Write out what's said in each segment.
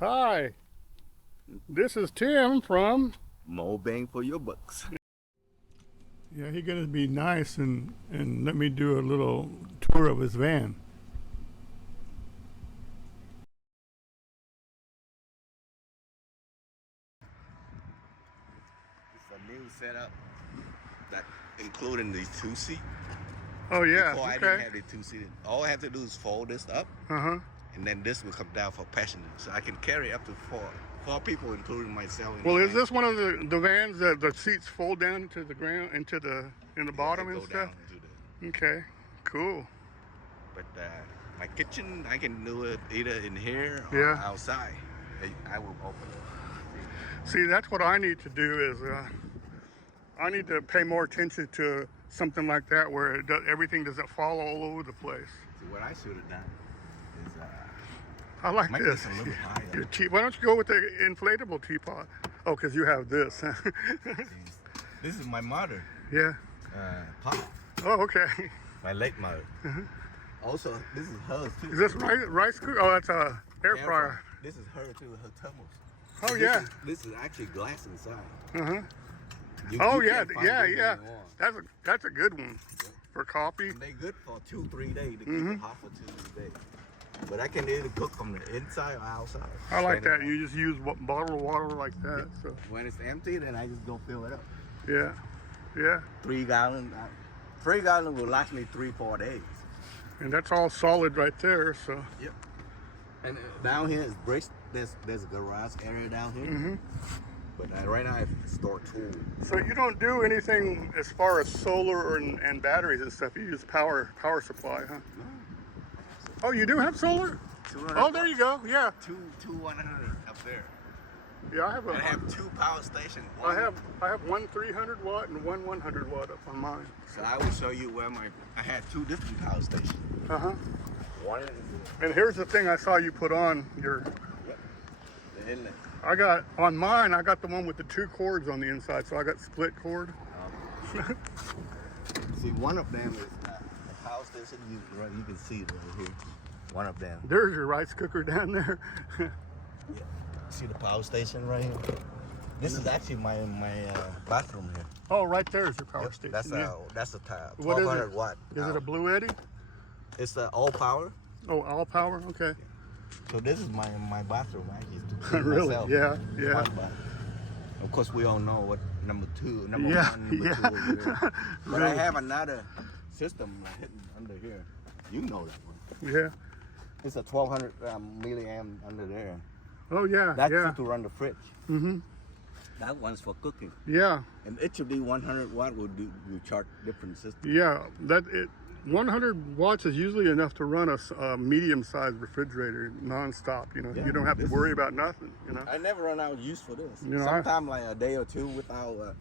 Hi, this is Tim from MoBangFoYoBucks. Yeah, he's gonna be nice and let me do a little tour of his van. It's a new setup that including these two seats. Oh yeah, Before I didn't have the two seated. All I have to do is fold this up, and then this will come down for passengers. So I can carry up to four people, including myself. Well, is this one of the vans that the seats fold down into the ground, in the bottom and stuff? Okay, cool. But my kitchen, I can do it either in here or outside. I will open it. See, that's what I need to do is I need to pay more attention to something like that where everything doesn't fall all over the place. See, what I should have done is I like this. A little higher. Why don't you go with the inflatable teapot? Oh, because you have this. This is my mother. Yeah. Pot. Oh, okay. My late mother. Also, this is hers too. Is this rice cooker? Oh, that's a air fryer. This is her too, her thermos. Oh yeah. This is actually glass inside. Oh yeah. That's a good one for coffee. And they good for 2-3 days. They keep it hot for 2-3 days. But I can either cook from the inside or outside. I like that. You just use bottled water like that. So when it's empty, then I just go fill it up. Yeah. Yeah. 3 gallons. 3 gallons will last me 3-4 days. And that's all solid right there. So. Yep. And down here is bricks. There's a garage area down here. But right now I store tools. So you don't do anything as far as solar and batteries and stuff. You use power supply, huh? No. Oh, you do have solar? Oh, there you go. Yeah. Two 100 up there. Yeah, I have 2 power stations. I have one 300 watt and one 100 watt up on mine. So I will show you where I had 2 different power stations. One. And here's the thing I saw you put on your. Yep. The inlet. I got on mine. I got the one with the 2 cords on the inside, so I got split cord. See, one of them is the power station. You can see it right here. One of them. There's your rice cooker down there. Yeah. See the power station right here? This is actually my bathroom here. Oh, right there is your power station. That's a 1200 watt. Is it a Blue Eddy? It's the all power. Oh, all power. Okay. So this is my bathroom. I used to really? myself. Yeah. Of course, we all know what number 1, number 2 is here. But I have another system hidden under here. You know that one. Yeah. It's a 1200 milliamp under there. Oh yeah. That's to run the fridge. That one's for cooking. Yeah. And it should be 100 watt. You charge different systems. Yeah. 100 watts is usually enough to run a medium-sized refrigerator non-stop. You know, you don't have to worry about nothing. You know, I never run out of use for this. You know, sometimes like a day or two without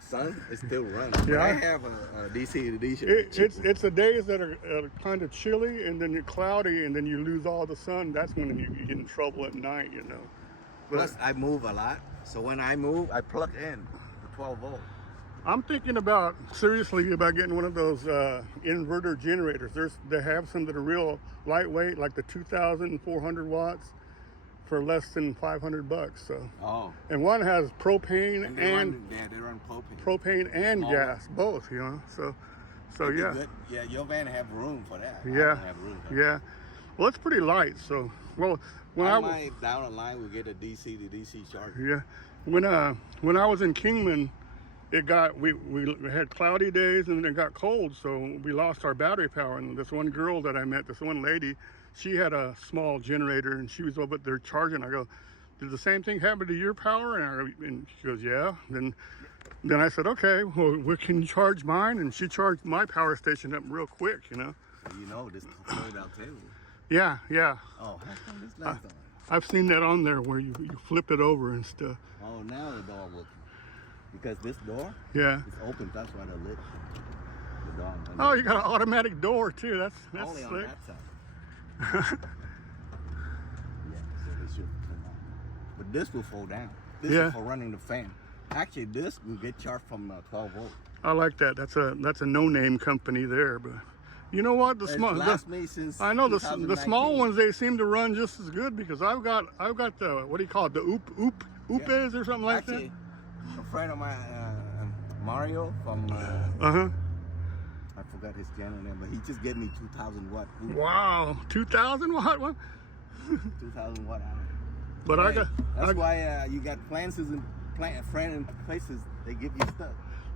sun, it still runs. Yeah, I have a DC to DC. It's the days that are kind of chilly and then you're cloudy and then you lose all the sun. That's when you get in trouble at night. You know. But plus, I move a lot, so when I move, I plug in the 12 volt. I'm thinking seriously about getting one of those inverter generators. They have some that are real lightweight, like the 2,400 watts for less than $500. So. Oh. And one has propane they run propane. Propane and gas, both. You know. So yeah. Good. Yeah, your van have room for that. Yeah. I don't have room for that. Yeah. Well, it's pretty light. So when I might down the line we get a DC to DC charger. Yeah. When I was in Kingman. We had cloudy days and it got cold, so we lost our battery power. And this one girl that I met, this one lady, she had a small generator and she was over there charging. I go, did the same thing happen to your power? And she goes, yeah. Then I said, okay, well, we can charge mine. And she charged my power station up real quick, you know. So you know this fold-out table. Yeah. Oh, how come this lights on? I've seen that on there where you flip it over and stuff. Oh, now the door working. Because this door is open, that's why the lid. The door. Oh, you got an automatic door too. That's only slick. On that side. Yeah, so this should come out. But this will fall down. This is for running the fan. Actually, this will get charged from 12 volt. I like that. That's a no-name company there, but You know what? It's last me since I know the 2019. small ones, they seem to run just as good because I've got the, what do you call it, the Oopes or something like Actually, a friend of mine, Mario from I forgot his channel name, but he just gave me 2,000 watt. Wow, 2,000 watt one. 2,000 watt. But hey, that's why you got friends in places. They give you stuff.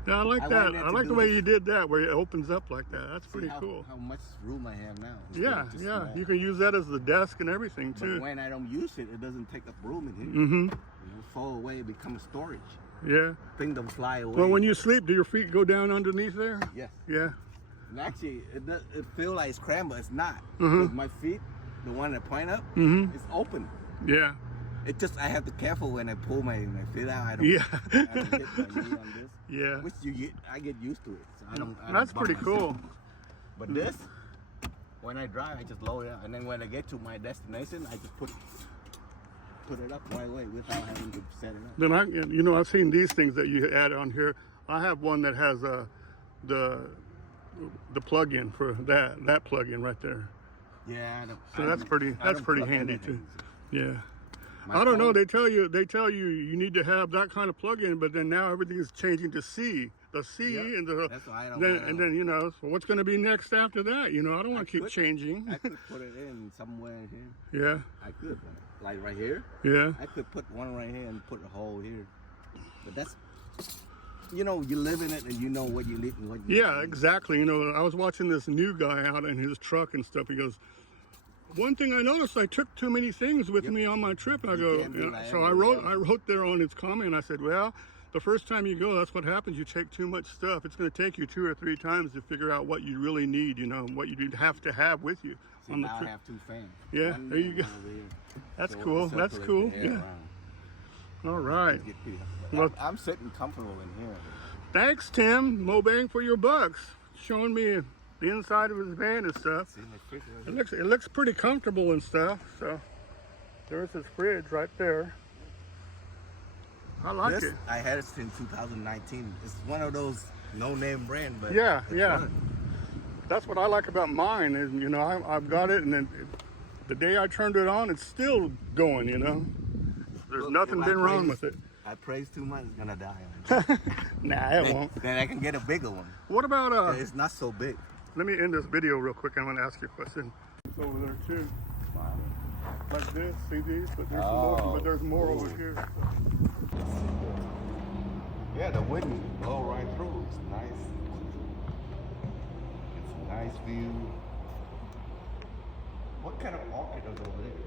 Yeah, I like that. I like the way you did that, where it opens up like that. That's pretty cool. How much room I have now. Yeah, yeah. You can use that as the desk and everything too. But when I don't use it, it doesn't take up room in here. Mm-hmm. It will fall away, it becomes storage. Yeah. Things don't fly away. Well, when you sleep, do your feet go down underneath there? Yes. Yeah. And actually, it feels like it's crammed, but it's not. Mm-hmm. Because my feet, the one that point up, it's open. Yeah. It just, I have to be careful when I pull my feet out. I don't, Yeah. I don't hit my knee on this. Yeah. Which I get used to it. So I don't That's bump pretty myself. cool. But this, when I drive, I just lower it up. And then when I get to my destination, I just put it up right away without having to set it up. Then I've seen these things that you add on here. I have one that has the plug-in for that plug-in right there. Yeah. So that's pretty handy too. Yeah. I don't know. They tell you you need to have that kind of plug-in, but then now everything is changing to C. The C and the that's why I don't then so what's going to be next after that? I don't want to keep changing. I could put it in somewhere here. Yeah. I could, like right here. Yeah. I could put one right here and put a hole here. But that's, you live in it and you know what you need and what you Yeah, exactly. I was watching this new guy out in his truck and stuff. He goes, one thing I noticed, I took too many things with me on my trip. I go, so I wrote there on his comment. I said, well, the first time you go, that's what happens. You take too much stuff. It's going to take you 2 or 3 times to figure out what you really need. What you have to have with you on the now trip. I have 2 fans. Yeah, there you go. That's cool. That's cool. Yeah. All right. Well, I'm sitting comfortable in here. Thanks, Tim. MoBangFoYoBucks, showing me the inside of his van and stuff. It looks pretty comfortable and stuff. So there's his fridge right there. I like it. I had it since 2019. It's one of those no-name brand, but yeah. fun. That's what I like about mine. Is I've got it, and then the day I turned it on, it's still going. There's nothing been wrong with it. I praise too much, it's gonna die. Nah, it won't. Then I can get a bigger one. What about It's not so big. Let me end this video real quick. I'm gonna ask you a question. It's over there too. Wow. Like this, see these? But there's more over here. Yeah, the wind blow right through. It's nice. It's a nice view. What kind of orchid is over there?